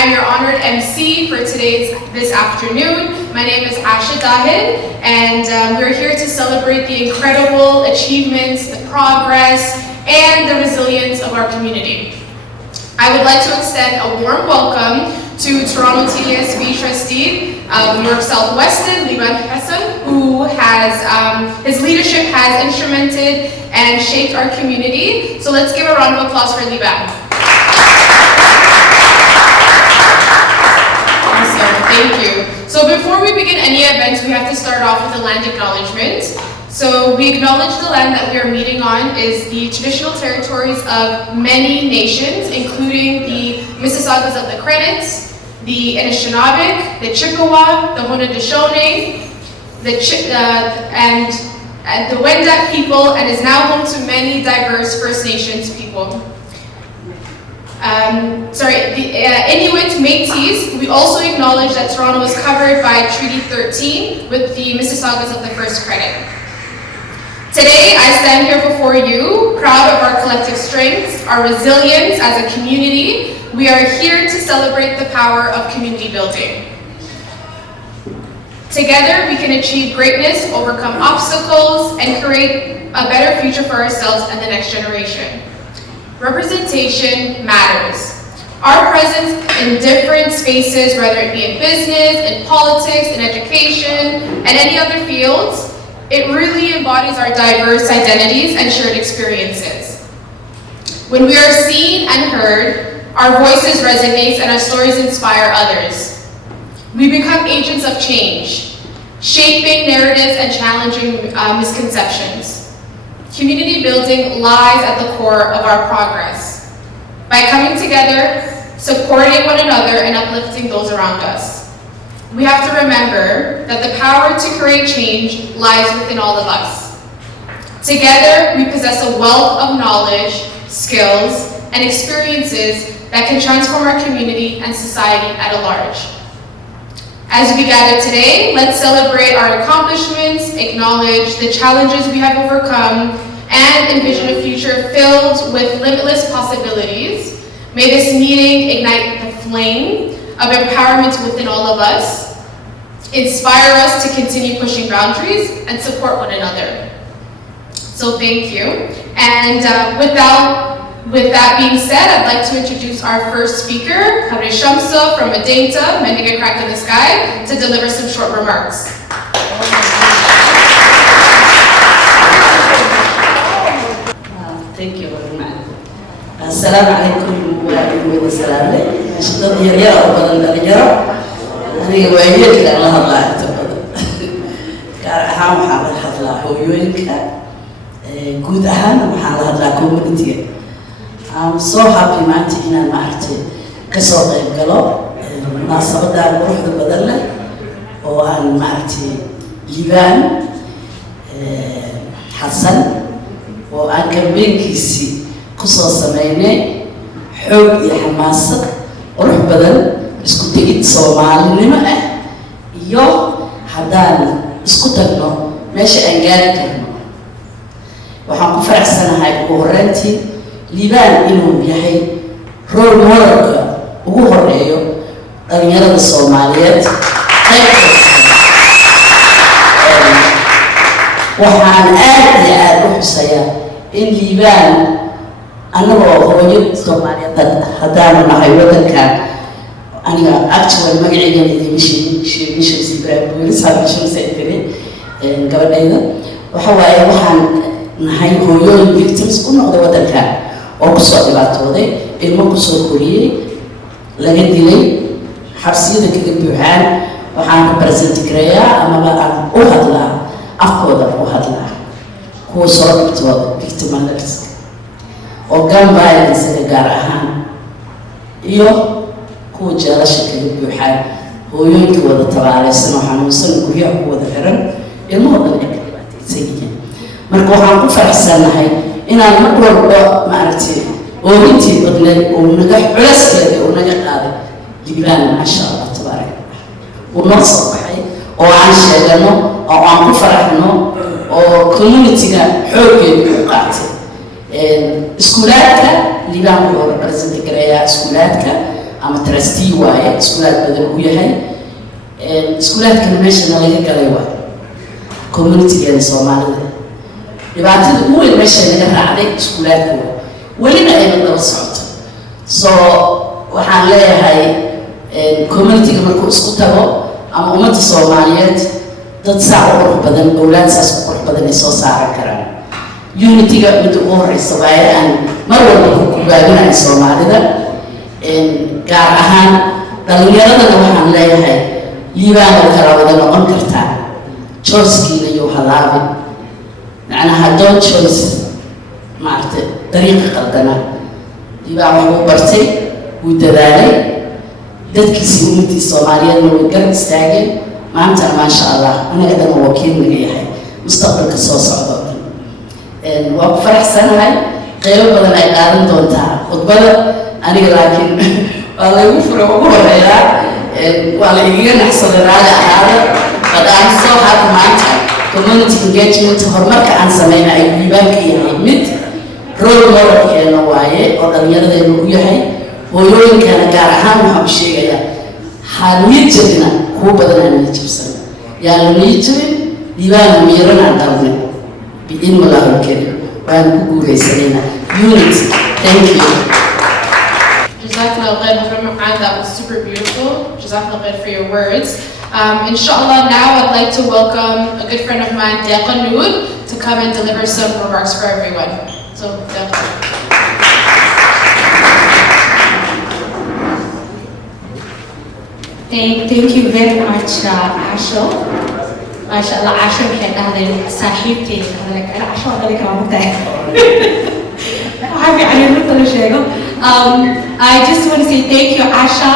am your honored MC for this afternoon. My name is Asha Dahid, and we're here to celebrate the incredible achievements, the progress, and the resilience of our community. I would like to extend a warm welcome to Toronto TDSB trustee of York Southwestern, Liban Hassan, who his leadership has instrumented and shaped our community. So let's give a round of applause for Liban. Awesome, thank you. So before we begin any event, we have to start off with a land acknowledgement. So we acknowledge the land that we are meeting on is the traditional territories of many nations, including the Mississaugas of the Credits, the Anishinaabe, the Chippewa, the Haudenosaunee, and the Wendat people, and is now home to many diverse First Nations people. The Inuit Métis. We also acknowledge that Toronto is covered by Treaty 13 with the Mississaugas of the First Credit. Today, I stand here before you, proud of our collective strengths, our resilience as a community. We are here to celebrate the power of community building. Together, we can achieve greatness, overcome obstacles, and create a better future for ourselves and the next generation. Representation matters. Our presence in different spaces, whether it be in business, in politics, in education, and any other fields, it really embodies our diverse identities and shared experiences. When we are seen and heard, our voices resonate and our stories inspire others. We become agents of change, shaping narratives and challenging misconceptions. Community building lies at the core of our progress. By coming together, supporting one another, and uplifting those around us. We have to remember that the power to create change lies within all of us. Together, we possess a wealth of knowledge, skills, and experiences that can transform our community and society at large. As we gather today, let's celebrate our accomplishments, acknowledge the challenges we have overcome, and envision a future filled with limitless possibilities. May this meeting ignite the flame of empowerment within all of us, inspire us to continue pushing boundaries, and support one another. So thank you. And with that being said, I'd like to introduce our first speaker, Hare Shamsa from Medenta, Mending a Crack in the Sky, to deliver some short remarks. Thank you very much. Assalamu alaikum wa rahmatullahi wa barakatuh. Yar oo badan dhalinyaro aniga waayeelka la hadlaa inta badan gaar ahaan waxaan la hadlaa hooyooyinka guud ahaan waxaan la hadlaa community. I'm so happy maanta inaan maaragtay kasoo qayb galo munaasabadaan quruxda badan leh oo aan maaragtay Liban Hassan oo aan kambeynkiisii kusoo sameynay xoog iyo xamaasad qurux badan isku tegid Soomaalinimo ah iyo haddaan isku tagno meesha aan gaari karno. Waxaan ku faraxsanahay ugu horreyntii Liban inuu yahay role modelka ugu horeeyo dhalinyarada Soomaaliyeed. Waxaan aad iyo aad u xusayaa in Liban anagoo hooyo Soomaaliyeed haddaan nahay waddankan aniga actual magacayga idin sheegay Ibrahim Boris gabadhayda waxa waaye waxaan nahay hooyooyin victims u noqday waddankan oo kusoo dhibaatooday ilmo kusoo koriyey laga dilay xabsiyada kaga buuxaan waxaan ku present gareeyaa amaba aan u hadlaa afkooda u hadlaa kuwa soo dhibtooda victims oo gun violence gaar ahaan iyo kuwa jeelasha kaga buuxaan hooyooyinka wada tabaaleysan oo xanuunsan guryaha ku wada xiran ilmahoodan ay ka dhibaataysan yihiin. Marka waxaan ku faraxsanahay inaan mar walba maaragtay oorintii badneed oo naga culaskeeda oo naga qaaday Liban maasha Allah tabaaraka uu noo soo baxay oo aan sheegano oo aan ku faraxno oo community-ga xooggeeda u qaatay. Iskuulaadka Liban wuxuu represent gareeyaa iskuulaadka ama trustee waaye iskuulaad badan u yahay iskuulaadkana meeshana laga galay waaye communitygeena soomaalida dhibaatada ugu weyn meesha naga raacday iskuulaadkooda welina ayna daba socoto so waxaan leeyahay communityga markuu isku tago ama ummadda soomaaliyeed dad saa u qurux badan dowlaad saas u qurux badan ay soo saaran karaan unity-ga midda ugu horeysa waaye aan mar walba ku kubaabinayo soomaalida gaar ahaan dhalinyaradana waxaan leeyahay liibaan oo kala wada noqon kartaa choicekiina iyo halaabin macnaha don't choice maaragtay dariiqa qaldana liibaan waxbuu bartay wuu dadaalay dadkiisii ummadii soomaaliyeedna way garab istaageen maantana maasha allah anaga dhan wakiil naga yahay mustaqbalka soo socdo waa ku faraxsanahay qeybo badan ay qaadan doontaa khudbada aniga laakiin waa laygu fura ugu horeeyaa waa la igaga naxsaday raali ahaada but I'm so happy maanta community engagement horumarka aan sameyna ay liibaanka yahay mid role modelkeena waaye oo dhallinyaradeenu u yahay hooyooyinkana gaar ahaan waxaan u sheegayaa ha niyad jabina kuwa badan aan niyad jabsan yaa la niyad jabin liibaana miiran aan dhalnay biidni illaahi alkarim waan ku guuleysanayna unity thank you. Jazakallah khair, that was super beautiful. Jazakallah khair for your words. Inshallah, now I'd like to welcome a good friend of mine, Deqa Noor, to come and deliver some remarks for everyone. So, Deqa. Thank you very much, Asho. MashaAllah, Asho waxay dhahday saaxiibtay ana Asho dhalay kala mutay. Waxaa fiican in runta la sheego. I just want to say thank you, Asha,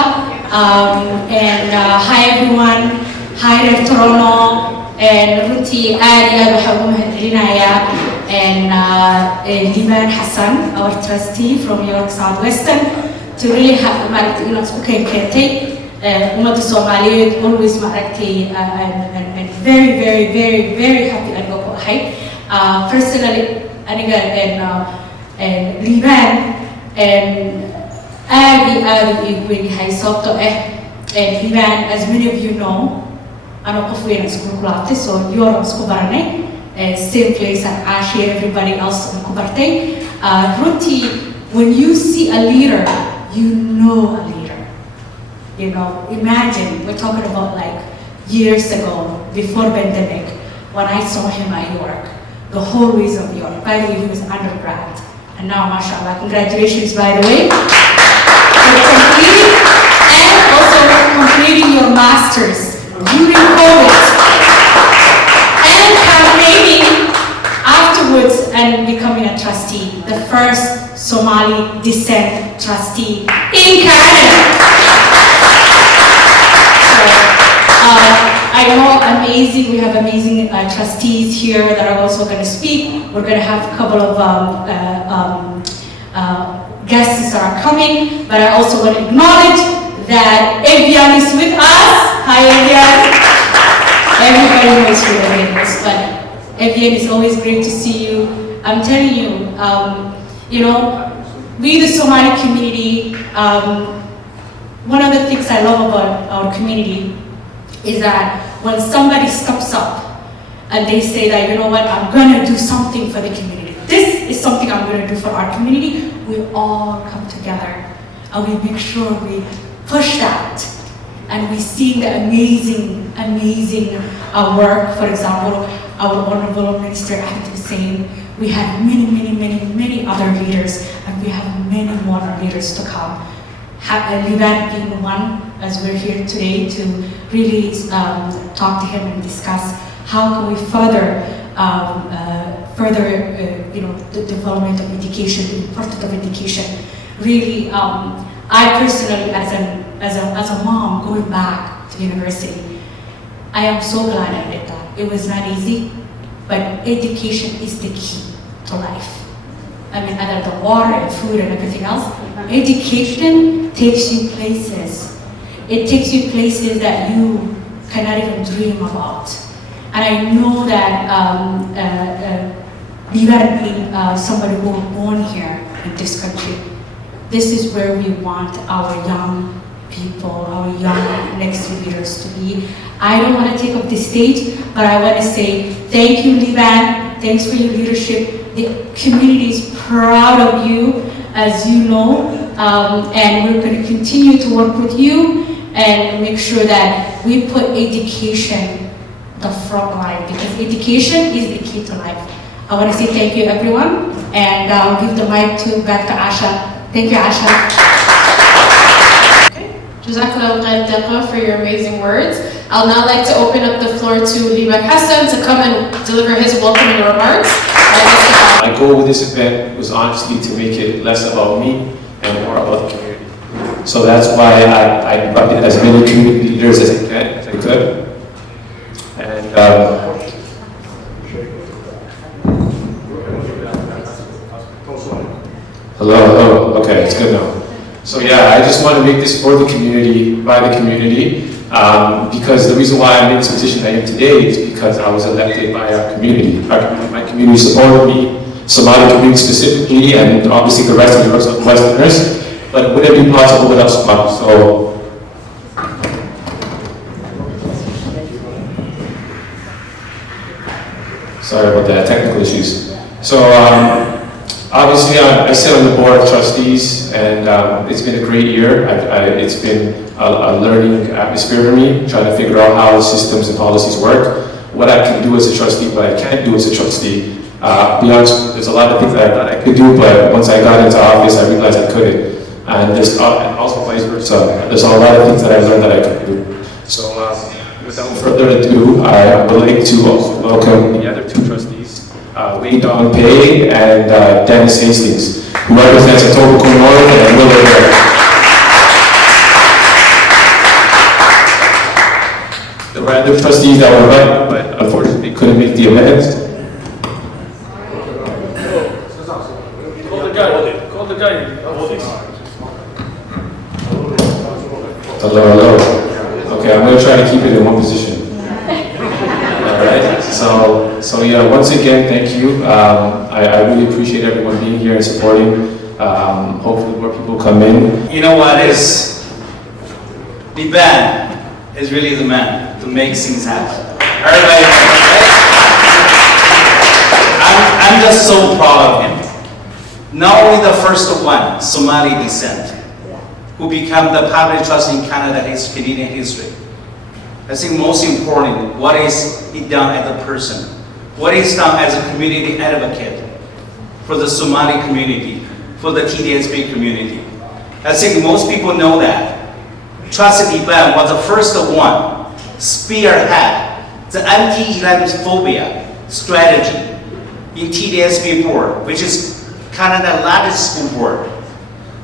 and hi everyone, hi Toronto, and runtii aad iyo aad waxaan ugu mahadcelinayaa and Liban Hassan, our trustee from York Southwestern, to really have maaragtay inuu isku keentay ummadda Soomaaliyeed always maaragtay and very happy aniga ku ahay personally aniga and Liban aad iyo aad igu weyn yahay sababtoo Liban, as many of you know, I'm a coffee and school club, so you're a school barney, same place and Ashi and everybody else in Kubarte. Ruti, when you see a leader, you know a leader. You know, imagine, we're talking about like years ago, before pandemic, when I saw him at York, the whole ways of York. By the way, he was undergrad. And now, mashallah, congratulations, by the way. And also completing your master's during COVID. And campaigning afterwards and becoming a trustee, the first Somali descent trustee in Canada. I know amazing, we have amazing trustees here that are also going to speak. We're going to have a couple of guests that are coming, but I also want to acknowledge that Evian is with us. Hi Evian. Everybody knows who Evian is, but Evian, it's always great to see you. I'm telling you, you know, we the Somali community, one of the things I love about our community is that when somebody steps up and they say that, you know what, I'm going to do something for the community. This is something I'm going to do for our community. We all come together and we make sure we push that. And we see the amazing work. For example, our Honorable Minister Ahmed Hussein. We had many other leaders, and we have many more leaders to come. Liban being one, as we're here today to really talk to him and discuss how can we further you know, the development of education, the importance of education. Really, I personally, as a mom going back to university, I am so glad I did that. It was not easy, but education is the key to life. I mean, other than water and food and everything else, education takes you places. It takes you places that you cannot even dream about. And I know that Liban being somebody who was born here in this country, this is where we want our young people, our young next leaders to be. I don't want to take up the stage, but I want to say thank you, Liban. Thanks for your leadership. The community is proud of you, as you know, and we're going to continue to work with you and make sure that we put education the front line, because education is the key to life. I want to say thank you, everyone, and I'll give the mic back to Asha. Thank you, Asha. Jazakallah khair for your amazing words. I'll now like to open up the floor to Liban Hassan to come and deliver his welcoming remarks. My goal with this event was honestly to make it less about me and more about the community. So that's why I invited as many community leaders as I could. And hello, okay, it's good now. So yeah, I just want to make this for the community, by the community, because the reason why I'm in this position I am today is because I was elected by our community. My community supported me, Somali community specifically, and obviously the rest of the Westerners, but it wouldn't be possible without Somali. So, sorry about that, technical issues. So, obviously, I sit on the board of trustees, and it's been a great year. It's been a learning atmosphere for me, trying to figure out how the systems and policies work, what I can do as a trustee, what I can't do as a trustee. Be honest, there's a lot of things that I thought I could do, but once I got into office, I realized I couldn't. And there's and also vice versa. There's a lot of things that I learned that I could do. So, without further ado, I would like to also welcome the other two trustees. Wei Dong Pei and Dennis Hastings, who represents Etobicoke North and Willow. There were other trustees that were invited, but unfortunately couldn't make the event. Call the guy. Hello. Okay, I'm going to try to keep it in one position. Alright, so yeah, once again, thank you. I really appreciate everyone being here and supporting. Hopefully more people come in. You know what is? The band is really the man to make things happen. Everybody, right? I'm just so proud of him. Not only the first one, Somali descent, who became the public trust in Canadian history. I think most important, what is he done as a person? What is done as a community advocate for the Somali community, for the TDSB community. I think most people know that. Trustee Liban was the first one spearhead the anti-Islamophobia strategy in TDSB board, which is Canada's largest school board.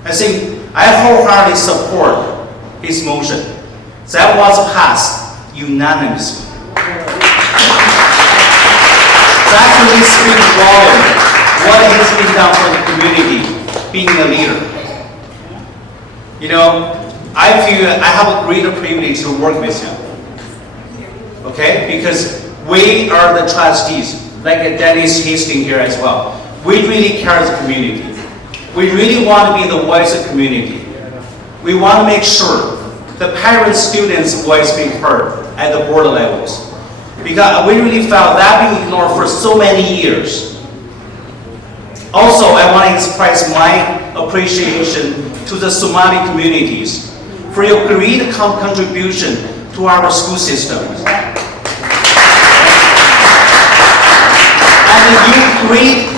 I think I wholeheartedly support his motion. That was passed unanimously. That really speaks volume what has been done for the community, being a leader. You know, I feel I have a greater privilege to work with him. Okay, because we are the trustees, like Dennis Hastings here as well. We really care the community. We really want to be the voice of the community. We want to make sure the parents, students' voice being heard at the board levels. Because we really felt that being ignored for so many years. Also, I want to express my appreciation to the Somali communities for your great contribution to our school systems. And your great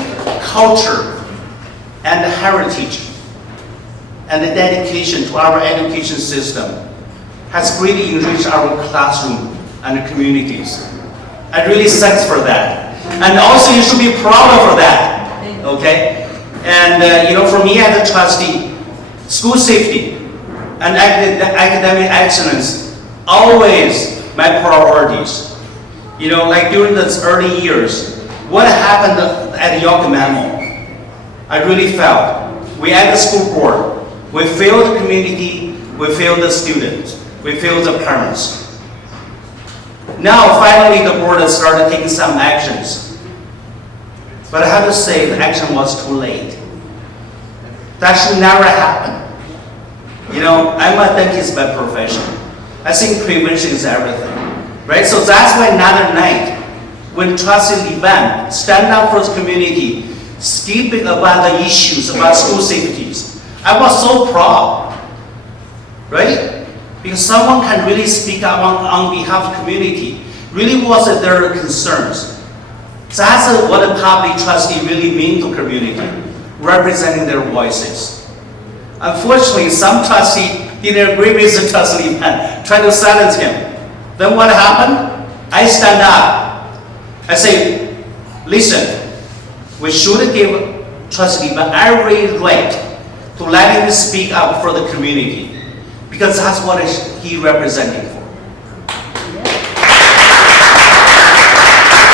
culture and heritage and the dedication to our education system has greatly enriched our classroom and communities. I really thanks for that. And also you should be proud of that, okay? And you know, for me as a trustee, school safety and academic excellence, always my priorities. You know, like during those early years, what happened at York Mammal? I really felt we at the school board, we failed the community, we failed the students, we failed the parents. Now finally the board has started taking some actions. But I have to say the action was too late. That should never happen. I'm a dentist by profession. I think prevention is everything, right? So that's why another night, when Trustee Liban stand up for the community, speaking about the issues about school safeties, I was so proud, right? Because someone can really speak up on behalf of the community, really was their concerns. That's what a public trustee really means to community, representing their voices. Unfortunately, some trustee didn't agree with the trustee Liban, tried to silence him. Then what happened? I stand up. I say, listen, we should give trustee Liban every right to let him speak up for the community, because that's what he representing for.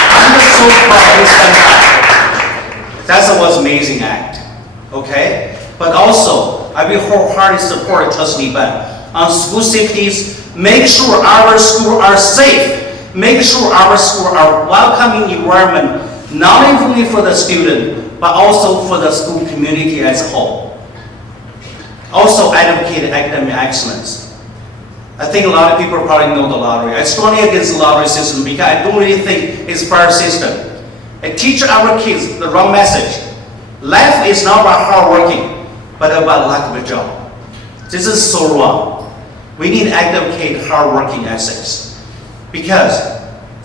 I'm just so proud he stand up. That was amazing act, okay? But also, I will wholeheartedly support Trustee Liban on school safeties. Make sure our schools are safe. Make sure our schools are welcoming environment, not only for the student, but also for the school community as a whole. Also, advocate academic excellence. I think a lot of people probably know the lottery. I strongly against the lottery system because I don't really think it's a fair system. It teaches our kids the wrong message. Life is not about hard working, but about lack of a job. This is so wrong. We need to advocate hard-working ethics, because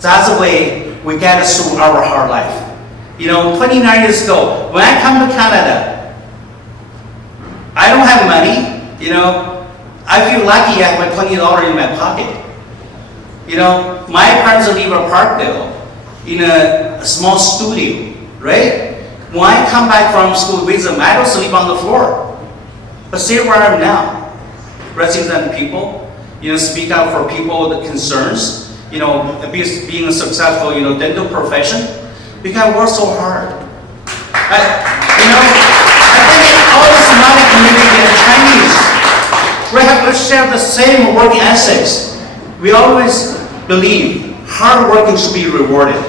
that's the way we get through our hard life. 29 years ago, when I come to Canada, I don't have money. I feel lucky I have my $20 in my pocket. My parents live in Parkdale in a small studio, right? When I come back from school with them, I don't sleep on the floor. But see where I am now, represent people, speak out for people with concerns, being a successful, dental profession, because I work so hard. I think all the Somali community and Chinese, we have to share the same working ethics. We always believe hard working should be rewarded.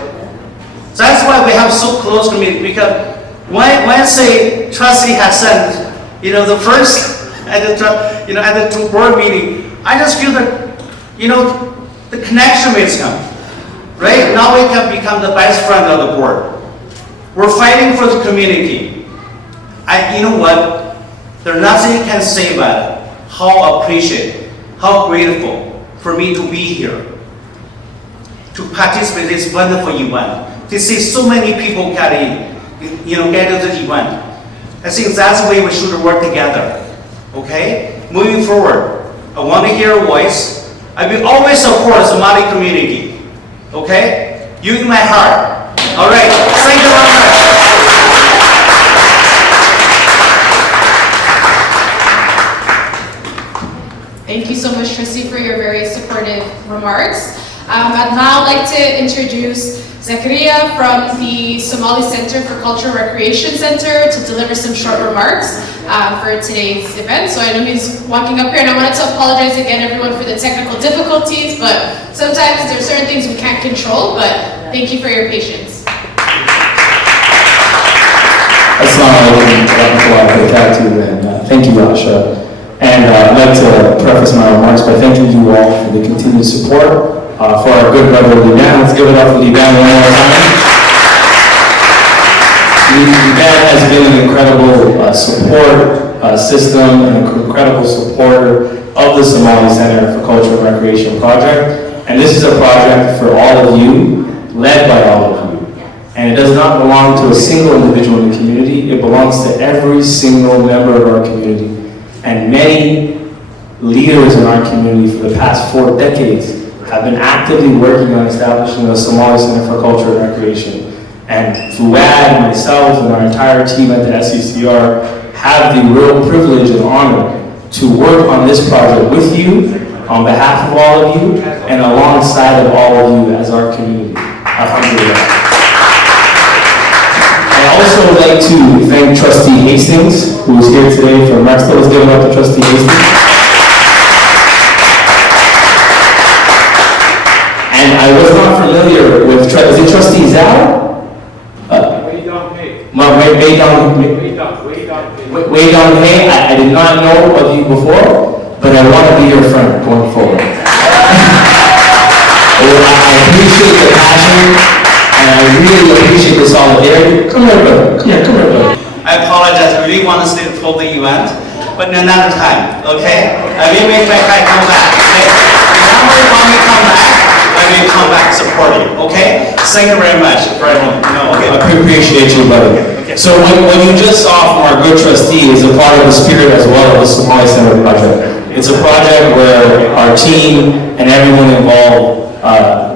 That's why we have so close community, because when I say trustee has sent, the first at the board meeting, I just feel that, the connection with him, right? Now we can become the best friend of the board. We're fighting for the community. You know what? There's nothing you can say about it. How appreciative, how grateful for me to be here, to participate in this wonderful event, to see so many people get to the event. I think that's the way we should work together, okay? Moving forward, I want to hear a voice. I will always support the Somali community, okay? You in my heart. All right, thank you very much. Thank you so much, Trustee, for your very supportive remarks. I'd now like to introduce Zakaria from the Somali Center for Culture and Recreation Center to deliver some short remarks for today's event. So I know he's walking up here, and I wanted to apologize again, everyone, for the technical difficulties, but sometimes there are certain things we can't control, but thank you for your patience. Assalamu alaikum warahmatullahi wabarakatuh, and thank you, Asha. And I'd like to preface my remarks by thanking you all for the continued support for our good brother Liban. Let's give it up for Liban one more time. Liban has been an incredible support system and an incredible supporter of the Somali Center for Culture and Recreation project. And this is a project for all of you, led by all of you. And it does not belong to a single individual in the community. It belongs to every single member of our community. And many leaders in our community for the past 4 decades have been actively working on establishing the Somali Center for Culture and Recreation. And Fuad, myself, and our entire team at the SCCR have the real privilege and honor to work on this project with you, on behalf of all of you, and alongside of all of you as our community. Alhamdulillah. I'd also like to thank Trustee Hastings, who is here today from Rexdale. Let's give it up to Trustee Hastings. And I was not familiar with, is it Trustee Zhao? Way down Hay. I did not know of you before, but I want to be your friend going forward. I appreciate the passion, and I really appreciate the solidarity. Come here, brother. Come here, brother. I apologize, I really want to stay for the event, but another time, okay? I will make my guy come back, okay? Whenever you want me to come back, I will come back to support you, okay? Thank you very much for everyone. No, okay. I appreciate you, brother. So what you just saw from our good trustee is a part of the spirit as well of the Somali Center project. It's a project where our team and everyone involved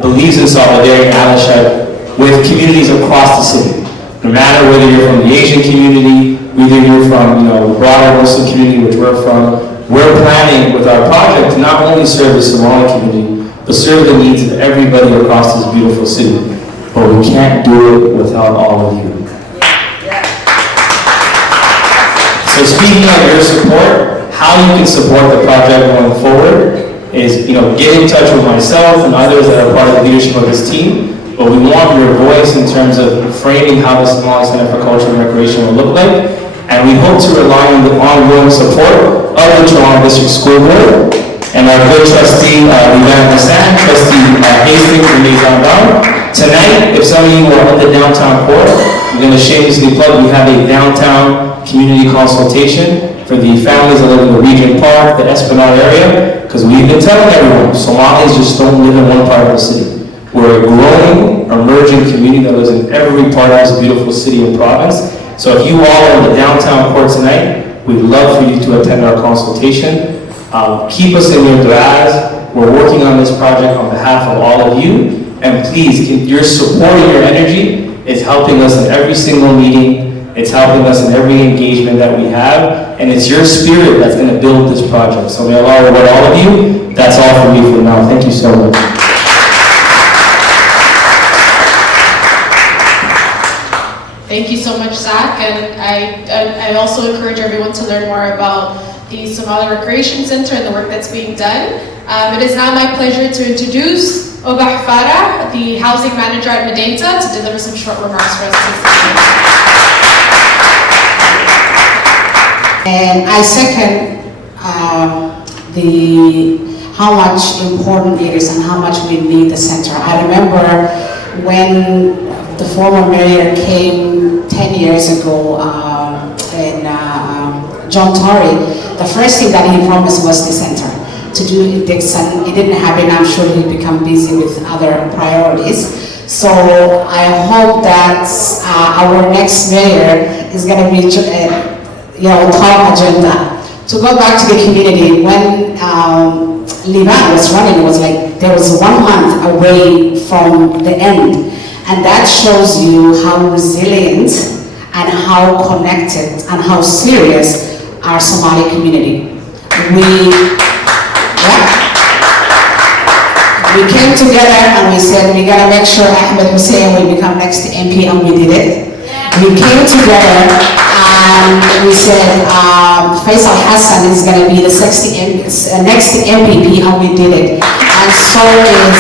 believes in solidarity and allyship with communities across the city. No matter whether you're from the Asian community, whether you're from the broader Muslim community, which we're from, we're planning with our project to not only serve the Somali community, but serve the needs of everybody across this beautiful city. But we can't do it without all of you. So speaking of your support, how you can support the project going forward is, get in touch with myself and others that are part of the leadership of this team. But we want your voice in terms of framing how the Somali Center for Culture and Recreation will look like. And we hope to rely on the ongoing support of the Toronto District School Board and our good trustee, Liban Hassan, trustee Hastings and Liaison Brown. Tonight, if some of you are in the downtown core, I'm going to shamelessly plug, we have a downtown community consultation for the families that live in the Regent Park, the Esplanade area, because we've been telling everyone, Somalis just don't live in one part of the city. We're a growing, emerging community that lives in every part of this beautiful city and province. So if you all are in the downtown core tonight, we'd love for you to attend our consultation. Keep us in your du'as. We're working on this project on behalf of all of you. And please, your support and your energy is helping us in every single meeting. It's helping us in every engagement that we have. And it's your spirit that's going to build this project. So may Allah reward all of you. That's all from me for now. Thank you so much. Thank you so much, Zach, and I also encourage everyone to learn more about the Somali Recreation Center and the work that's being done. It is now my pleasure to introduce Obah Farah, the Housing Manager at Medenta, to deliver some short remarks for us today. And I second how much important it is and how much we need the center. I remember when the former mayor came 10 years ago, John Tory, the first thing that he promised was the center to do in Dixon. It didn't happen. I'm sure he'll become busy with other priorities. So I hope that our next mayor is going to be, top agenda. To go back to the community, when Liban was running, it was like there was 1 month away from the end. And that shows you how resilient and how connected and how serious our Somali community. We came together and we said we gotta make sure Ahmed Hussein will become next MP, and we did it. We came together and we said Faisal Hassan is gonna be the next MPP, and we did it. And so is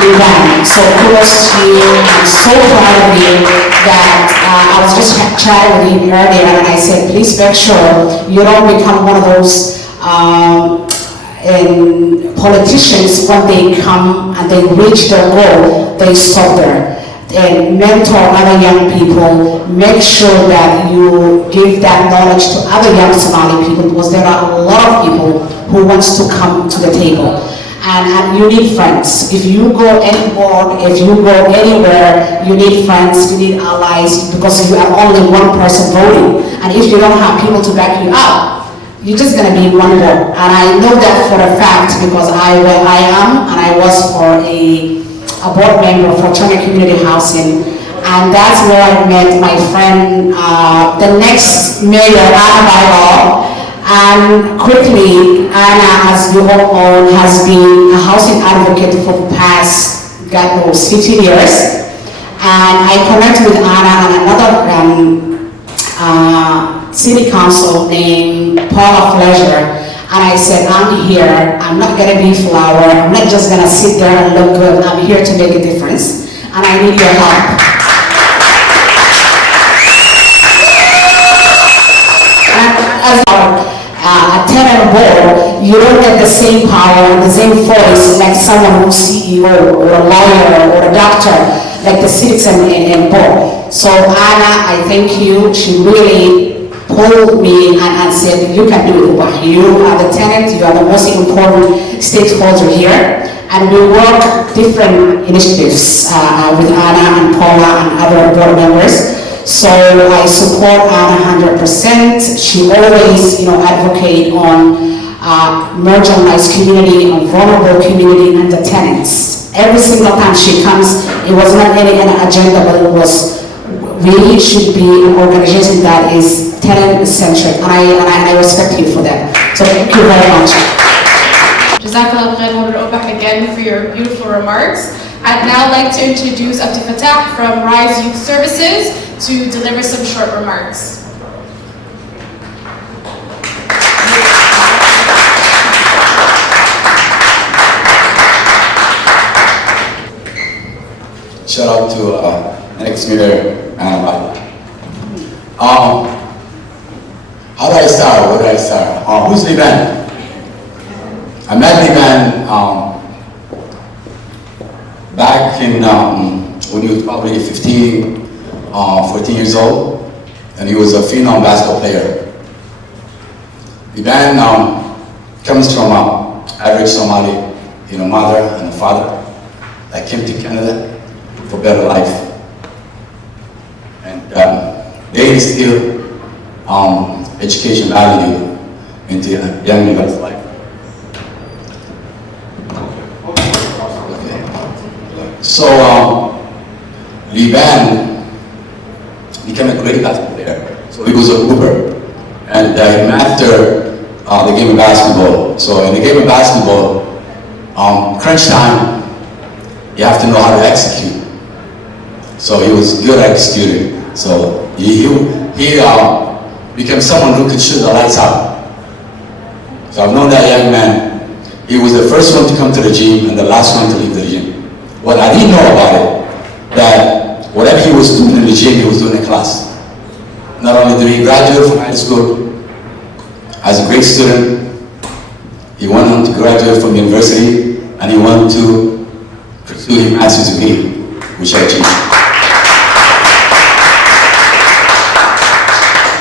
Liban. So kudos to you. I'm so proud of you that I was just chatting with him earlier and I said, please make sure you don't become one of those politicians when they come and they reach their goal, they stop there. And mentor other young people, make sure that you give that knowledge to other young Somali people, because there are a lot of people who wants to come to the table. And you need friends. If you go anywhere, if you go anywhere, you need friends, you need allies, because you are only one person voting. And if you don't have people to back you up, you're just gonna be one vote. And I know that for a fact, because I am, and I was for a board member for Turner Community Housing. And that's where I met my friend, the next mayor, Anna Mayoral. And quickly, Anna, as you all know, has been a housing advocate for the past, God knows, 15 years. And I connected with Anna and another city council named Paula Fleischer. And I said, I'm here, I'm not gonna be flower, I'm not just gonna sit there and look good, I'm here to make a difference. And I need your help. a tenant board, you don't get the same power and the same voice like someone who's CEO or a lawyer or a doctor, like the citizen and board. So Anna, I thank you. She really pulled me and said, you can do it. You are the tenant, you are the most important stakeholder here. And we work different initiatives with Anna and Paula and other board members. So I support Anna 100%. She always, advocate on marginalized community, on vulnerable community, and the tenants. Every single time she comes, it was not any agenda, but it was really should be an organization that is tenant-centric, and I respect you for that. So thank you very much. Jazakallah khair, Honorable Obak, again for your beautiful remarks. I'd now like to introduce Abdul Fattah from Rise Youth Services to deliver some short remarks. Shout out to ex-mayor Anna. How do I start? Where do I start? Who's Liban? I met Liban back in when he was probably 15, 14 years old, and he was a phenom basketball player. Liban comes from average Somali, mother and a father that came to Canada for better life, and they instill education value into young Liban's life. So Liban became a great basketball player. So he was a hooper, and he mastered the game of basketball. So in the game of basketball, crunch time, you have to know how to execute. So he was good at executing. So he became someone who could shoot the lights out. So I've known that young man. He was the first one to come to the gym and the last one to leave the gym. What I didn't know about it, that whatever he was doing in the gym, he was doing in class. Not only did he graduate from high school as a great student, he went on to graduate from university, and he went to pursue his master's degree, which I achieved.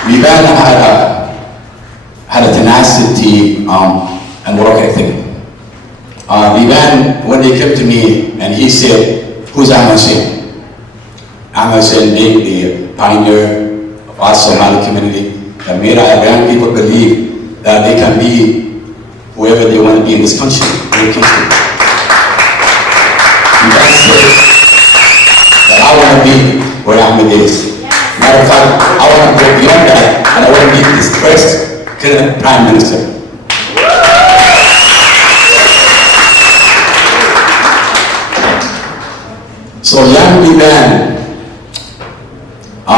Liban had a tenacity and work ethic. Liban, when they came to me and he said, who's Ahmed Hussein? Ahmed Hussein being the pioneer of our Somali community that made our young people believe that they can be whoever they want to be in this country, Liban said that I want to be where Ahmed is. Matter of fact, I want to go beyond that, and I want to be this first Prime Minister. So young Liban, I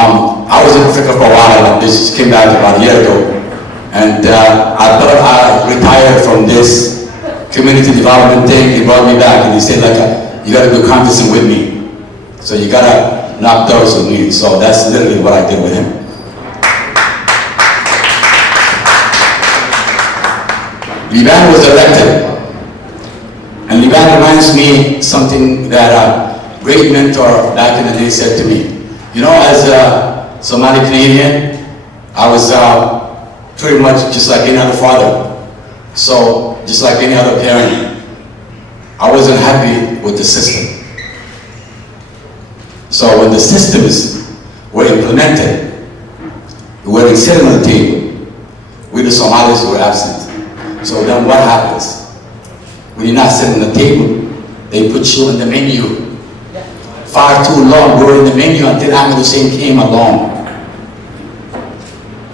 was in Africa for a while, and this came back about a year ago, and I thought I retired from this community development thing. He brought me back, and he said, you got to do competition with me, so you got to knock doors with me. So that's literally what I did with him. Liban was elected, and Liban reminds me something that great mentor back in the day said to me. As a Somali Canadian, I was pretty much just like any other father. So, just like any other parent, I wasn't happy with the system. So when the systems were implemented, we were sitting on the table. We the Somalis were absent. So then what happens? When you're not sitting on the table, they put you on the menu. Far too long, we were in the menu until Ahmed Hussein came along.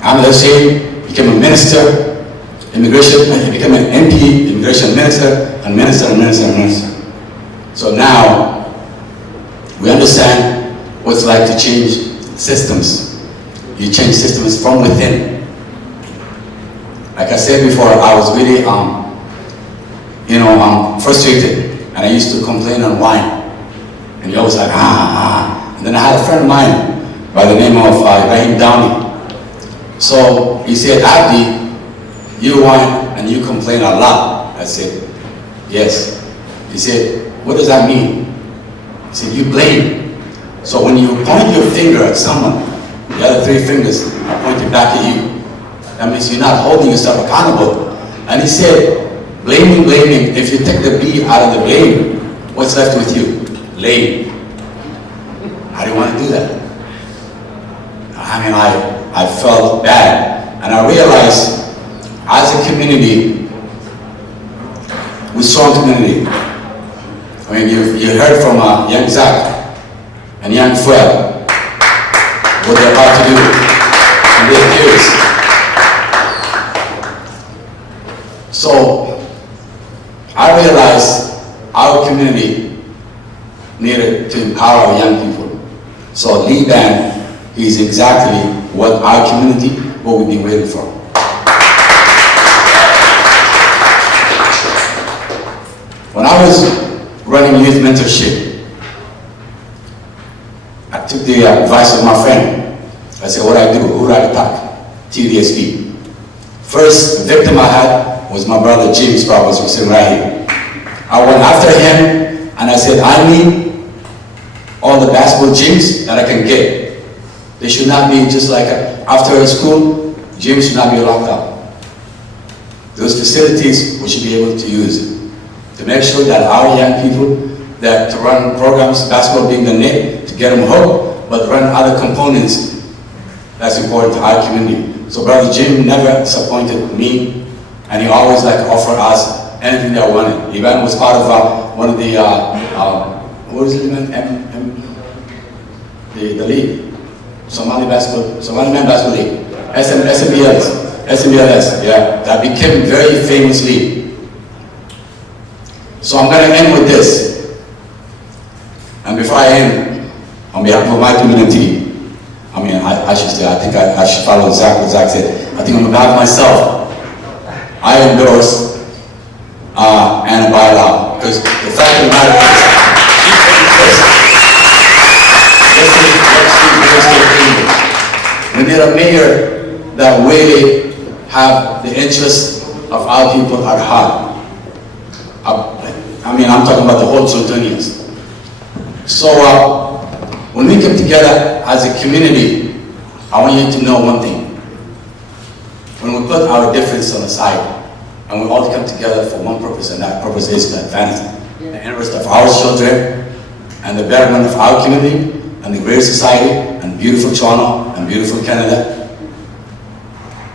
Ahmed Hussein became a minister, immigration, he became an MP, immigration minister, and minister, and minister, and minister. So now, we understand what it's like to change systems. You change systems from within. Like I said before, I was really, frustrated, and I used to complain and whine. And he always like, And then I had a friend of mine by the name of Ibrahim Downey. So he said, Abdi, you whine and you complain a lot. I said, yes. He said, what does that mean? He said, you blame. So when you point your finger at someone, the other 3 fingers are pointing back at you. That means you're not holding yourself accountable. And he said, blaming, if you take the B out of the blame, what's left with you? Lame. I didn't want to do that. I mean, I felt bad. And I realized, as a community, we're a strong community. I mean, you heard from young Zach and young Fred what they're about to do in their years. So I realized our community needed to empower our young people. So Lee Band is exactly what our community, what we've been waiting for. When I was running youth mentorship, I took the advice of my friend. I said, what do I do? Who do I attack? TDSP. First victim I had was my brother James Roberts, who's sitting right here. I went after him and I said, I need all the basketball gyms that I can get. They should not be just like after school, gyms should not be locked up. Those facilities we should be able to use to make sure that our young people that to run programs, basketball being the net, to get them hooked, but run other components that's important to our community. So Brother Jim never disappointed me, and he always offer us anything that we wanted. He was part of one of the, what is it, the league, Somali Man Basketball League, SMBLS, yeah, that became very famous league. So I'm going to end with this. And before I end, on behalf of my community, I mean, I should say, I think I should follow Zach what Zach said. I think on behalf of myself, I endorse Anna bylaw, because the fact of the matter is, we need a mayor that really have the interests of our people at heart. I mean, I'm talking about the whole Sultanians. So when we come together as a community, I want you to know one thing. When we put our difference on the side, and we all come together for one purpose, and that purpose is to advance the interest of our children, and the betterment of our community, and the greater society, and beautiful Toronto, and beautiful Canada,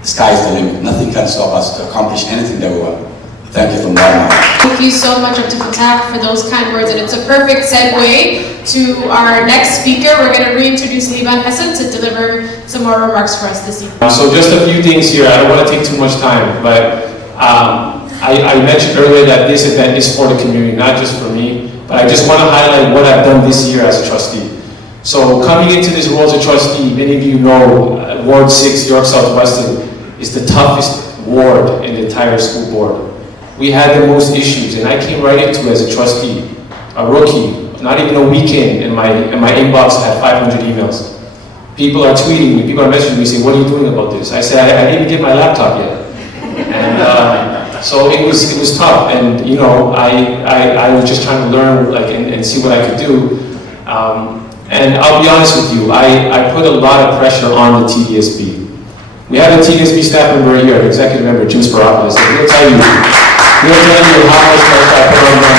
the sky is the limit. Nothing can stop us to accomplish anything that we want. Thank you from bottom of my heart. Thank you so much, Dr. Fatah, for those kind words, and it's a perfect segue to our next speaker. We're going to reintroduce Liban Hassan to deliver some more remarks for us this evening. So just a few things here. I don't want to take too much time, but I mentioned earlier that this event is for the community, not just for me, but I just want to highlight what I've done this year as a trustee. So coming into this role as a trustee, many of you know Ward 6, York Southwestern, is the toughest ward in the entire school board. We had the most issues, and I came right into as a trustee, a rookie, not even a weekend, in my inbox I had 500 emails. People are tweeting me, people are messaging me saying, what are you doing about this? I said, I didn't get my laptop yet. And so it was tough, and you know, I was just trying to learn and see what I could do. And I'll be honest with you, I put a lot of pressure on the TDSB. We have a TDSB staff member here, an executive member, Jim Sparopoulos, and he'll tell you how much pressure I put on them.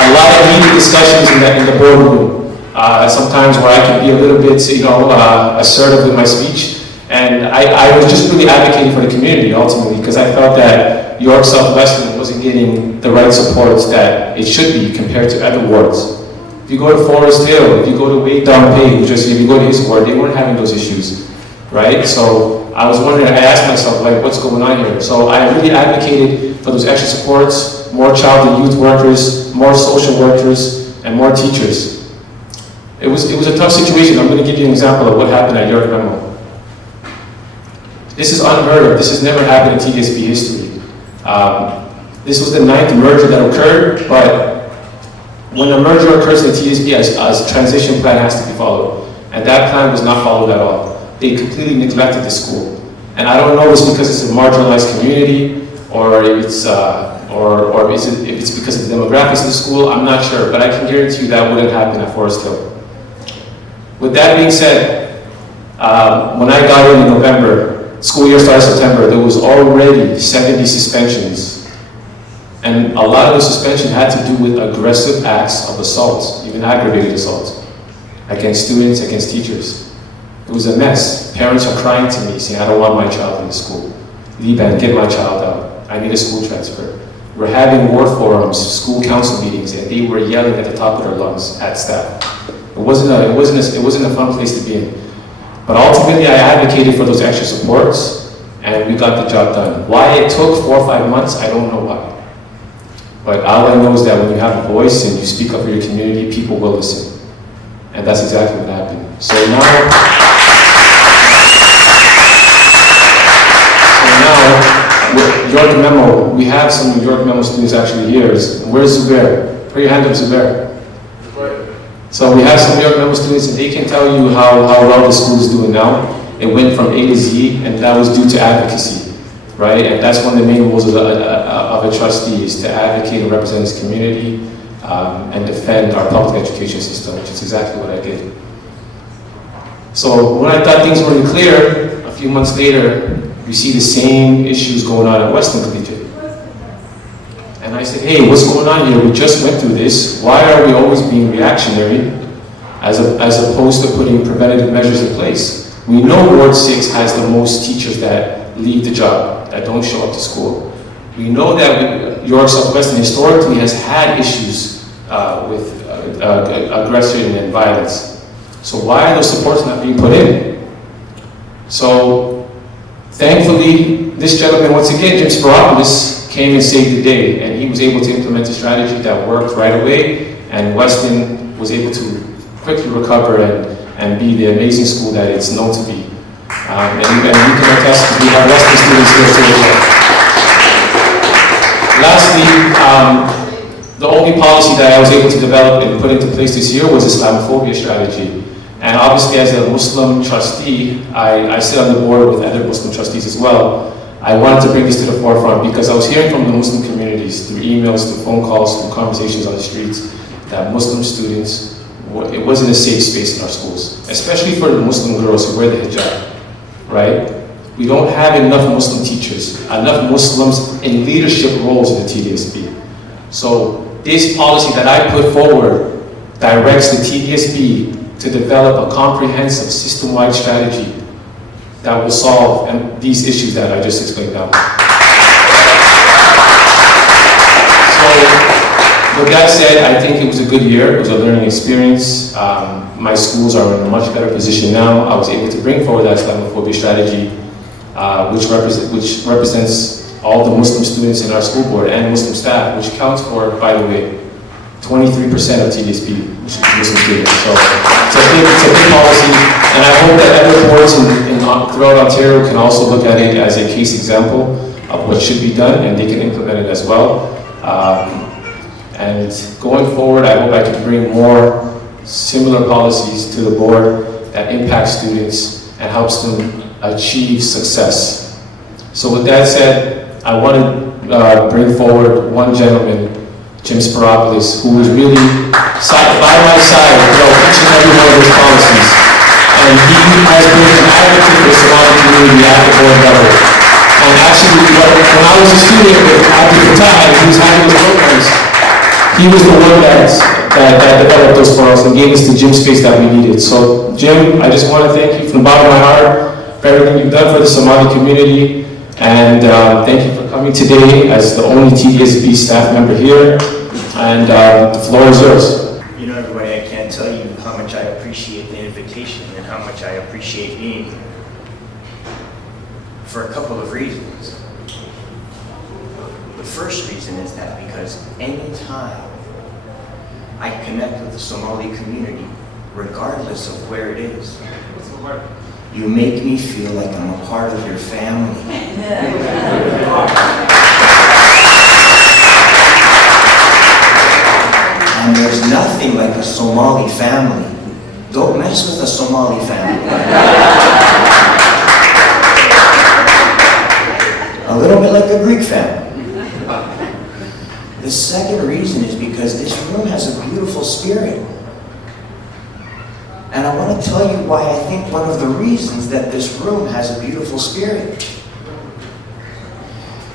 A lot of heated discussions in the boardroom. Sometimes where I can be a little bit, assertive with my speech. And I was just really advocating for the community ultimately, because I felt that York Southwestern wasn't getting the right supports that it should be compared to other wards. If you go to Forest Hill, if you go to Wade Down Page, just if you go to his ward, they weren't having those issues, right? So I was wondering, I asked myself, what's going on here? So I really advocated for those extra supports, more child and youth workers, more social workers, and more teachers. It was a tough situation. I'm going to give you an example of what happened at York Memo. This is unheard of. This has never happened in TDSB history. This was the 9th merger that occurred, but when a merger occurs in TDSB, a transition plan has to be followed. And that plan was not followed at all. They completely neglected the school. And I don't know if it's because it's a marginalized community, or if it's if it's because of the demographics of the school, I'm not sure, but I can guarantee you that wouldn't happen at Forest Hill. With that being said, when I got in November, school year started September, there was already 70 suspensions. And a lot of the suspension had to do with aggressive acts of assault, even aggravated assault, against students, against teachers. It was a mess. Parents are crying to me, saying, I don't want my child in the school. Liban, get my child out. I need a school transfer. We're having war forums, school council meetings, and they were yelling at the top of their lungs at staff. It wasn't a fun place to be in. But ultimately, I advocated for those extra supports, and we got the job done. Why it took 4 or 5 months, I don't know why. But all I know is that when you have a voice and you speak up for your community, people will listen. And that's exactly what happened. So now, with York Memo, we have some York Memo students actually here. Where's Zubair? Put your hand up, Zubair. So we have some York Memo students, and they can tell you how well the school is doing now. It went from A to Z, and that was due to advocacy, right? And that's one of the main roles of a trustee, is to advocate and represent his community and defend our public education system, which is exactly what I did. So when I thought things weren't clear, a few months later, we see the same issues going on at Western Collegiate. And I said, hey, what's going on here? We just went through this. Why are we always being reactionary as opposed to putting preventative measures in place? We know Ward 6 has the most teachers that leave the job, that don't show up to school. We know that York Southwestern historically has had issues with aggression and violence. So why are those supports not being put in? So thankfully, this gentleman, once again, Jim Spiropoulos, came and saved the day, and he was able to implement a strategy that worked right away, and Weston was able to quickly recover and be the amazing school that it's known to be. And we can attest, because we have Weston students here too as well. Lastly, the only policy that I was able to develop and put into place this year was Islamophobia strategy. And obviously, as a Muslim trustee, I sit on the board with other Muslim trustees as well. I wanted to bring this to the forefront because I was hearing from the Muslim communities through emails, through phone calls, through conversations on the streets, that Muslim students, it wasn't a safe space in our schools, especially for the Muslim girls who wear the hijab, right? We don't have enough Muslim teachers, enough Muslims in leadership roles in the TDSB. So this policy that I put forward directs the TDSB to develop a comprehensive system-wide strategy that will solve these issues that I just explained now. So, with that said, I think it was a good year. It was a learning experience. My schools are in a much better position now. I was able to bring forward that Islamophobia strategy, which represents all the Muslim students in our school board and Muslim staff, which counts for, by the way, 23% of TDSB, which is Muslim students. So it's a big policy, and I hope that other boards throughout Ontario can also look at it as a case example of what should be done, and they can implement it as well. And going forward, I hope I can bring more similar policies to the board that impact students and helps them achieve success. So with that said, I want to bring forward one gentleman, Jim Spiropoulos, who was really by my side throughout each and every one of his policies. And he has been an advocate for the Somali community at the board level. And actually, when I was a student with Abdul Fattah, and he was having those programs, he was the one that developed those for us and gave us the gym space that we needed. So, Jim, I just want to thank you from the bottom of my heart for everything you've done for the Somali community. And thank you for coming today as the only TDSB staff member here. And the floor is yours. You know, everybody, I can't tell you how much I appreciate the invitation and how much I appreciate being here. For a couple of reasons. The first reason is that because anytime I connect with the Somali community, regardless of where it is, you make me feel like I'm a part of your family. And there's nothing like a Somali family. Don't mess with a Somali family. A little bit like a Greek family. The second reason is because this room has a beautiful spirit. And I want to tell you why I think one of the reasons that this room has a beautiful spirit.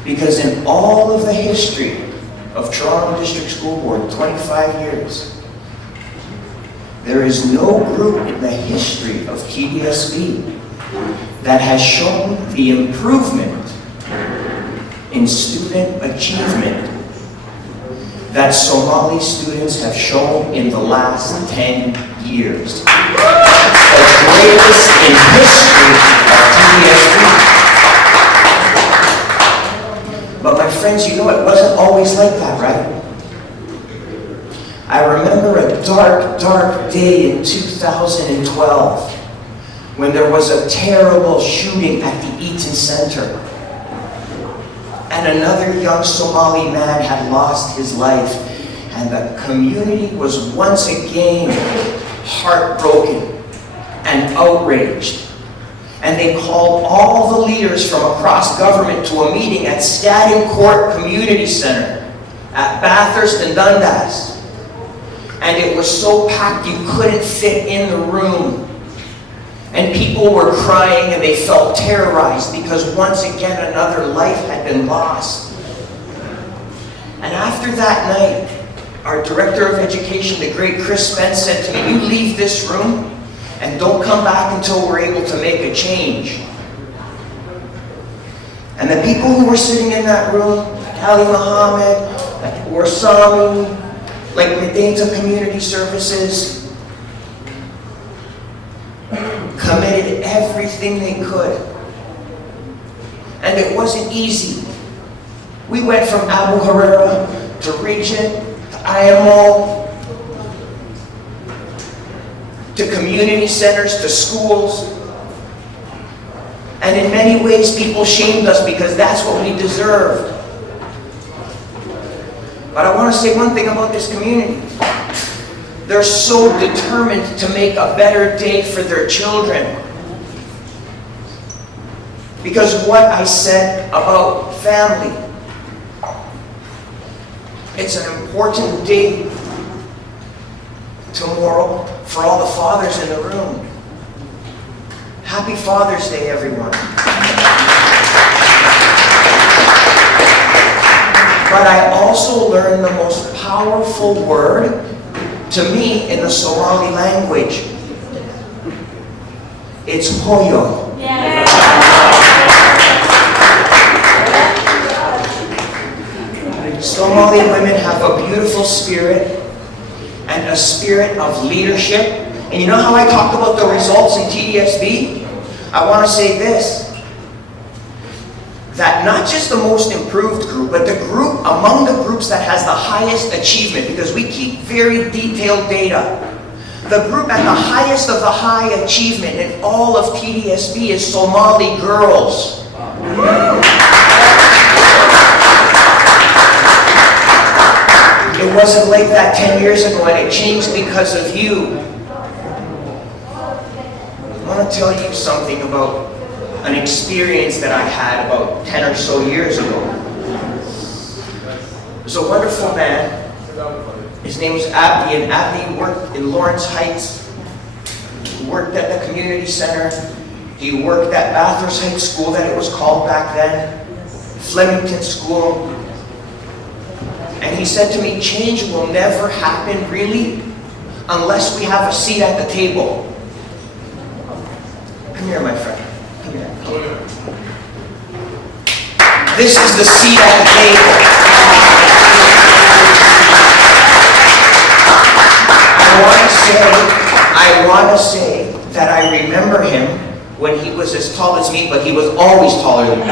Because in all of the history of Toronto District School Board, 25 years, there is no group in the history of TDSB that has shown the improvement in student achievement that Somali students have shown in the last 10 years. The greatest in history of TDSB. But my friends, you know it wasn't always like that, right? I remember a dark, dark day in 2012 when there was a terrible shooting at the Eaton Center. And another young Somali man had lost his life. And the community was once again heartbroken and outraged. And they called all the leaders from across government to a meeting at Stadium Court Community Center at Bathurst and Dundas. And it was so packed you couldn't fit in the room. And people were crying and they felt terrorized because once again another life had been lost. And after that night, our Director of Education, the great Chris Spence, said to me, "You leave this room and don't come back until we're able to make a change." And the people who were sitting in that room, like Ali Muhammad, like Warsami, like Medenta Community Services, committed everything they could. And it wasn't easy. We went from Abu Huraira to Regent, to IMO, to community centers, to schools. And in many ways, people shamed us because that's what we deserved. But I want to say one thing about this community. They're so determined to make a better day for their children. Because what I said about family, it's an important day tomorrow for all the fathers in the room. Happy Father's Day, everyone. But I also learned the most powerful word to me in the Somali language. It's hoyo. Yeah. Somali women have a beautiful spirit and a spirit of leadership. And you know how I talked about the results in TDSB? I want to say this. That not just the most improved group, but the group among the groups that has the highest achievement, because we keep very detailed data. The group at the highest of the high achievement in all of TDSB is Somali girls. It wasn't like that 10 years ago, and it changed because of you. I want to tell you something about an experience that I had about 10 or so years ago. There's a wonderful man. His name was Abdi, and Abdi worked in Lawrence Heights. He worked at the community center. He worked at Bathurst High School, that it was called back then, Flemington School. And he said to me, change will never happen, really, unless we have a seat at the table. Come here, my friend. Come here. This is the seat at the table. I want to say that I remember him when he was as tall as me, but he was always taller than me.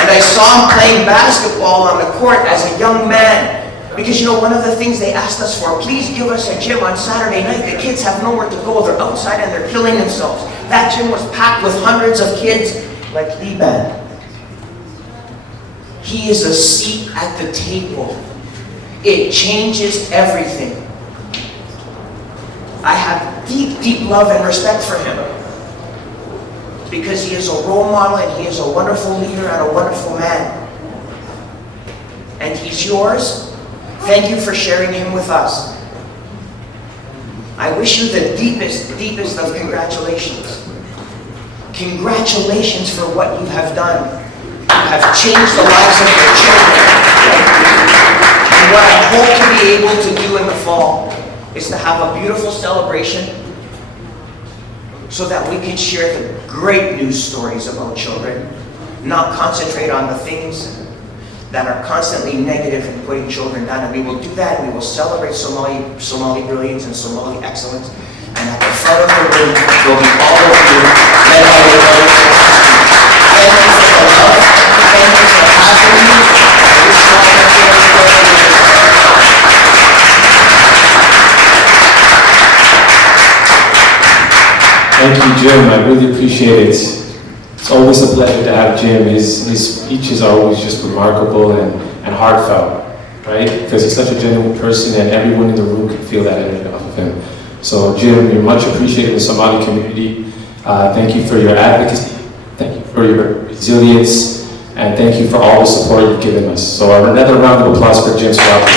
And I saw him playing basketball on the court as a young man. Because you know, one of the things they asked us for, please give us a gym on Saturday night. The kids have nowhere to go. They're outside and they're killing themselves. That gym was packed with hundreds of kids like Liban. He is a seat at the table. It changes everything. I have deep, deep love and respect for him. because he is a role model and he is a wonderful leader and a wonderful man. And he's yours. Thank you for sharing him with us. I wish you the deepest of congratulations. Congratulations for what you have done. You have changed the lives of your children. And what I hope to be able to do in the fall is to have a beautiful celebration so that we can share the great news stories about children, not concentrate on the things that are constantly negative and putting children down. And we will do that, and we will celebrate Somali brilliance and Somali excellence. And at the front of the room will be all of you, led by your brothers and sisters. Thank you for the love. Thank you for having me. Thank you, Jim. I really appreciate it. It's always a pleasure to have Jim. His speeches are always just remarkable and heartfelt, right? Because he's such a genuine person and everyone in the room can feel that energy off of him. So Jim, you're much appreciated in the Somali community. Thank you for your advocacy. Thank you for your resilience. And thank you for all the support you've given us. So another round of applause for Jim Swap.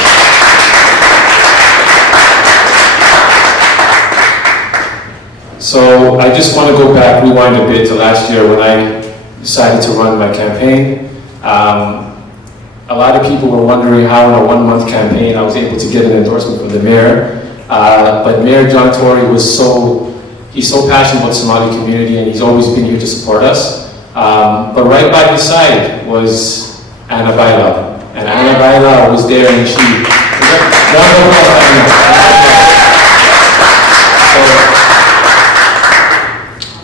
So I just want to go back, rewind a bit to last year when I decided to run my campaign. A lot of people were wondering how in a 1-month campaign I was able to get an endorsement from the mayor. But Mayor John Tory he's so passionate about the Somali community and he's always been here to support us. But right by his side was Anna Baila. And Anna Baila was there and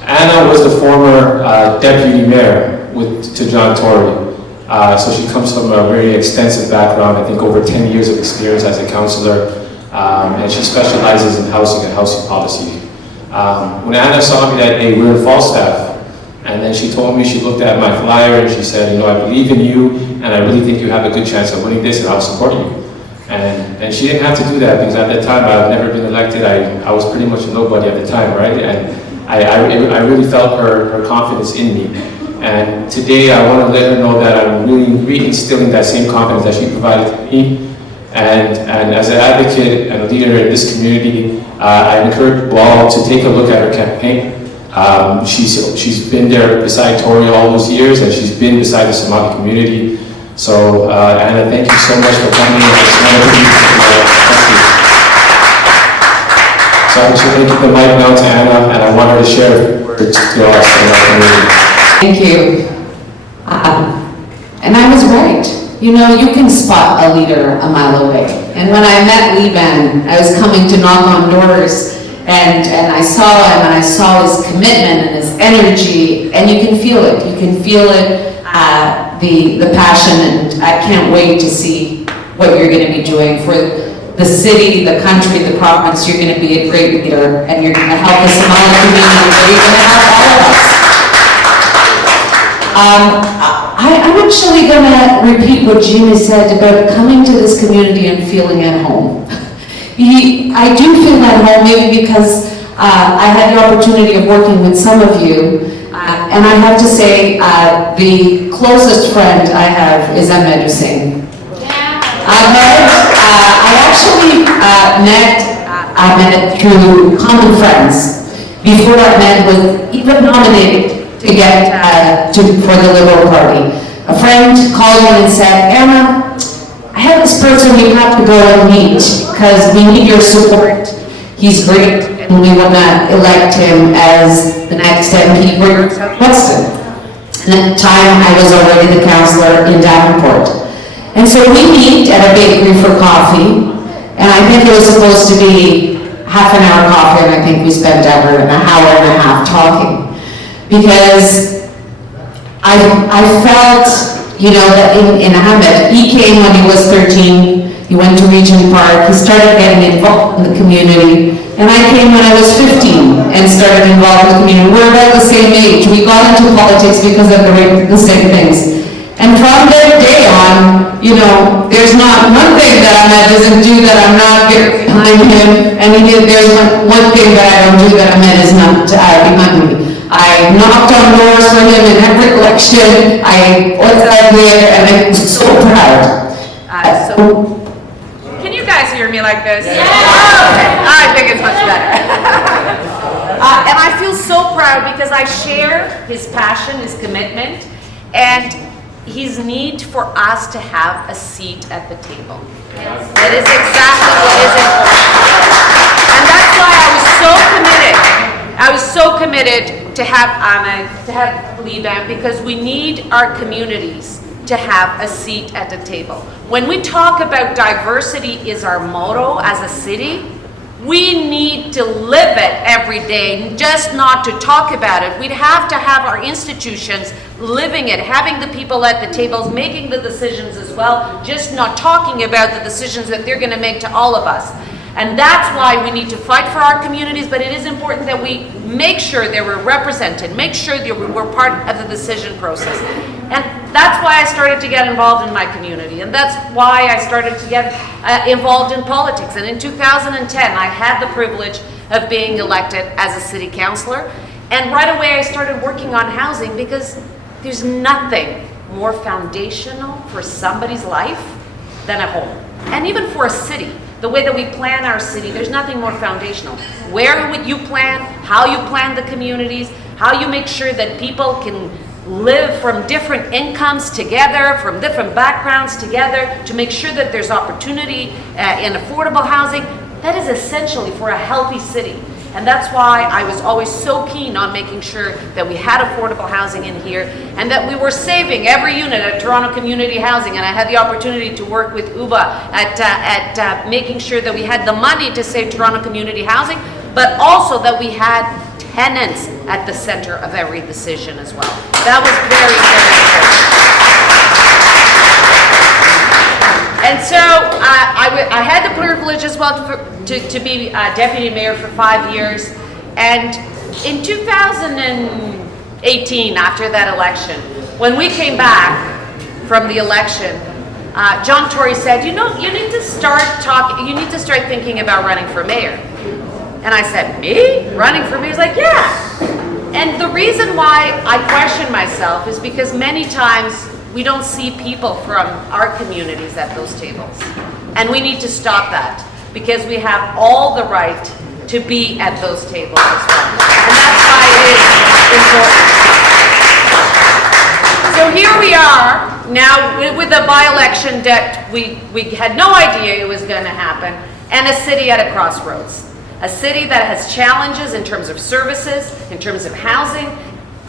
Anna was the former deputy mayor to John Tory. So she comes from a very extensive background, I think over 10 years of experience as a councillor, and she specializes in housing and housing policy. When Anna saw me that day, we were in Falstaff, and then she told me, she looked at my flyer and she said, you know, I believe in you, and I really think you have a good chance of winning this, and I'll support you. And she didn't have to do that, because at that time I've never been elected. I was pretty much a nobody at the time, right? And I really felt her confidence in me. And today I want to let her know that I'm really reinstilling that same confidence that she provided to me. And as an advocate and a leader in this community, I encourage you all to take a look at her campaign. She's been there beside Tory all those years, and she's been beside the Somali community. So Anna, thank you so much for coming. So I'm just going to give the mic now to Anna, and I want her to share words to us in our community. Thank you. And I was right. You know, you can spot a leader a mile away. And when I met Liban, I was coming to knock on doors, and I saw him, and I saw his commitment and his energy, and you can feel it. You can feel it, the passion, and I can't wait to see what you're going to be doing for the city, the country, the province. You're going to be a great leader, and you're going to help the Somali community, but you're going to help all of us. I'm actually going to repeat what Jimmy said about coming to this community and feeling at home. I do feel at home, maybe because I had the opportunity of working with some of you, and I have to say the closest friend I have is Ahmed Hussein. I actually met Ahmed through common friends before Ahmed was even nominated to get for the Liberal Party. A friend called me and said, Anna, I have this person you have to go and meet because we need your support. He's great and we want to elect him as the next MP for Weston. And at the time I was already the councillor in Davenport. And so we meet at a bakery for coffee, and I think it was supposed to be half an hour coffee, and I think we spent over an hour and a half talking. Because I felt, you know, that in Ahmed, he came when he was 13, he went to Regent Park, he started getting involved in the community, and I came when I was 15 and started involved in the community. We're about the same age. We got into politics because of the same things. And from that day on, you know, there's not one thing that Ahmed doesn't do that I'm not behind him, and there's one thing that I don't do that Ahmed is not behind me. I knocked on doors for him in every election. I was out there and I'm so proud. Can you guys hear me like this? Yeah. Okay. I think it's much better. And I feel so proud because I share his passion, his commitment, and his need for us to have a seat at the table. That is exactly what is important. And that's why I was so committed to have Ahmed, to have Liban, because we need our communities to have a seat at the table. When we talk about diversity is our motto as a city, we need to live it every day, just not to talk about it. We'd have to have our institutions living it, having the people at the tables, making the decisions as well, just not talking about the decisions that they're going to make to all of us. And that's why we need to fight for our communities, but it is important that we make sure that we're represented, make sure that we're part of the decision process. And that's why I started to get involved in my community, and that's why I started to get involved in politics. And in 2010, I had the privilege of being elected as a city councillor, and right away I started working on housing because there's nothing more foundational for somebody's life than a home. And even for a city, the way that we plan our city, there's nothing more foundational. Where would you plan, how you plan the communities, how you make sure that people can live from different incomes together, from different backgrounds together, to make sure that there's opportunity in affordable housing. That is essentially for a healthy city. And that's why I was always so keen on making sure that we had affordable housing in here and that we were saving every unit at Toronto Community Housing. And I had the opportunity to work with UBA at making sure that we had the money to save Toronto Community Housing, but also that we had tenants at the center of every decision as well. That was very, very important. And so I had the privilege as well to be deputy mayor for 5 years. And in 2018, after that election, when we came back from the election, John Tory said, you know, you need to start thinking about running for mayor. And I said, me? Running for mayor? He's like, yeah. And the reason why I question myself is because many times we don't see people from our communities at those tables. And we need to stop that because we have all the right to be at those tables as well. And that's why it is important. So here we are now with a by-election that we had no idea it was going to happen, and a city at a crossroads. A city that has challenges in terms of services, in terms of housing,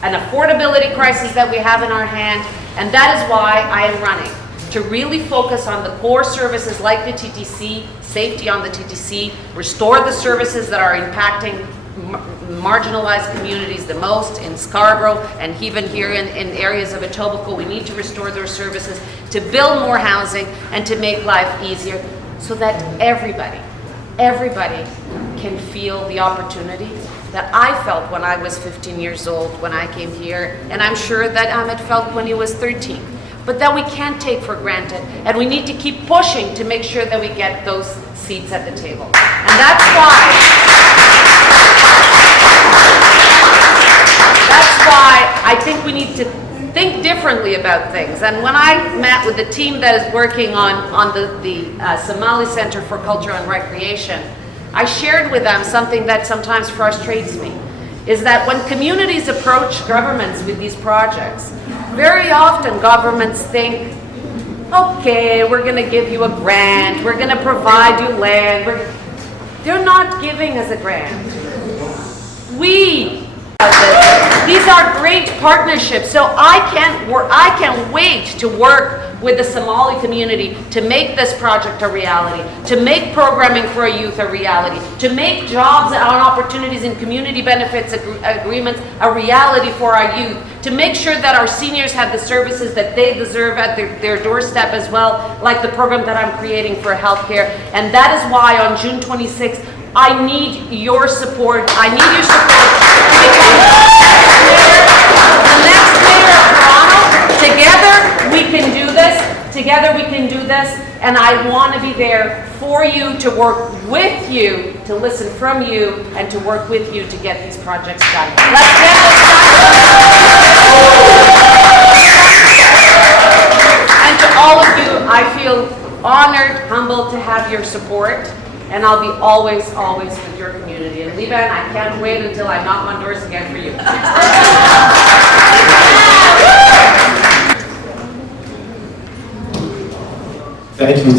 an affordability crisis that we have in our hand, and that is why I am running, to really focus on the core services like the TTC, safety on the TTC, restore the services that are impacting marginalized communities the most in Scarborough and even here in areas of Etobicoke. We need to restore those services, to build more housing and to make life easier so that everybody can feel the opportunity that I felt when I was 15 years old when I came here, and I'm sure that Ahmed felt when he was 13, but that we can't take for granted, and we need to keep pushing to make sure that we get those seats at the table. And that's why I think we need to think differently about things. And when I met with the team that is working on the Somali Center for Culture and Recreation, I shared with them something that sometimes frustrates me, is that when communities approach governments with these projects, very often governments think, okay, we're going to give you a grant, we're going to provide you land. They're not giving us a grant. These are great partnerships, so I can't wait to work with the Somali community to make this project a reality, to make programming for our youth a reality, to make jobs and opportunities and community benefits agreements a reality for our youth, to make sure that our seniors have the services that they deserve at their doorstep as well, like the program that I'm creating for healthcare. And that is why on June 26th, I need your support. I need your support to become the next mayor of Toronto. Together, we can do this. Together we can do this, and I want to be there for you, to work with you, to listen from you, and to work with you to get these projects done. Let's get this done. And to all of you, I feel honored, humbled to have your support, and I'll be always, always with your community. And Liban, I can't wait until I knock on doors again for you. Thank you,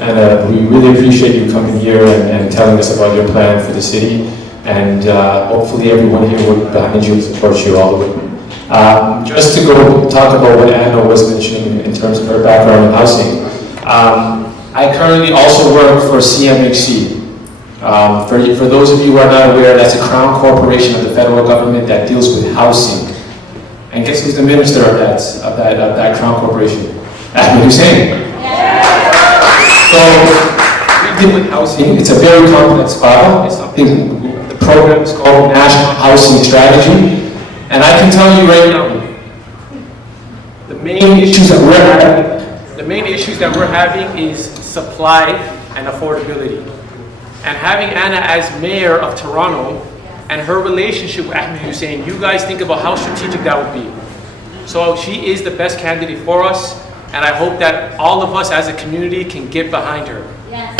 and we really appreciate you coming here and telling us about your plan for the city, and hopefully everyone here will be behind you and support you all the way. Just to go talk about what Anna was mentioning in terms of her background in housing, I currently also work for CMHC. For those of you who are not aware, that's a crown corporation of the federal government that deals with housing. And guess who's the minister of that crown corporation? Ahmed Hussein. So we deal with housing. It's a very complex file. It's something, the program is called National Housing Strategy. And I can tell you right now, the main issues that we're having is supply and affordability. And having Anna as mayor of Toronto and her relationship with Ahmed Hussein, you guys think about how strategic that would be. So she is the best candidate for us, and I hope that all of us as a community can get behind her. Yes.